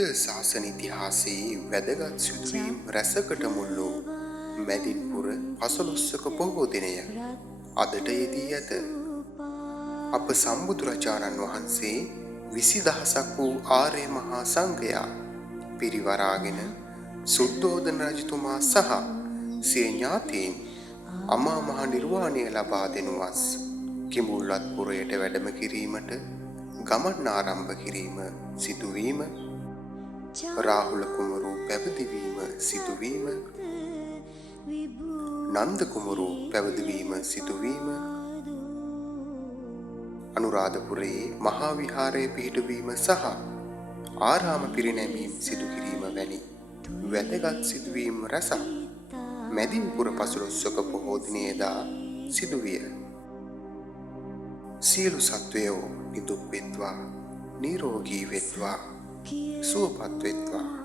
බුද්ධ ශාසන ඉතිහාසයේ වැදගත් සිදුවීම් රැසකට මුල් වූ මැදින්පුර 15ක පොහෝ දිනය අදට යෙදී ඇත. අප සම්බුදුරජාණන් වහන්සේ 20000ක් වූ ආර්ය මහා සංඝයා පිරිවරාගෙන සුද්ධෝදන රජතුමා සහ සිය ඥාතීන් අමා මහ නිර්වාණය ලබා දෙනුවස් කිඹුල්වත් පුරයට වැඩම කිරීමට ගමන් ආරම්භ කිරීම සිදුවීම, රාහුල කුමරු පැවිදිවීම සිදුවීම, නන්ද කුමරු පැවිදිවීම සිදුවීම, අනුරාධපුරයේ මහා විහාරය පිහිටුවීම සහ ආරාම පිරිනැමීම් සිදු කිරීම වැනි වැදගත් සිදුවීම් රැසක් මැදින්පුර 15ක පොහෝ දිනයේදා සිදුවිය. සියලු සත්වයෝ නිදුක් වෙත්වා, නිරෝගී වෙත්වා, සුවපත් වෙත්වා.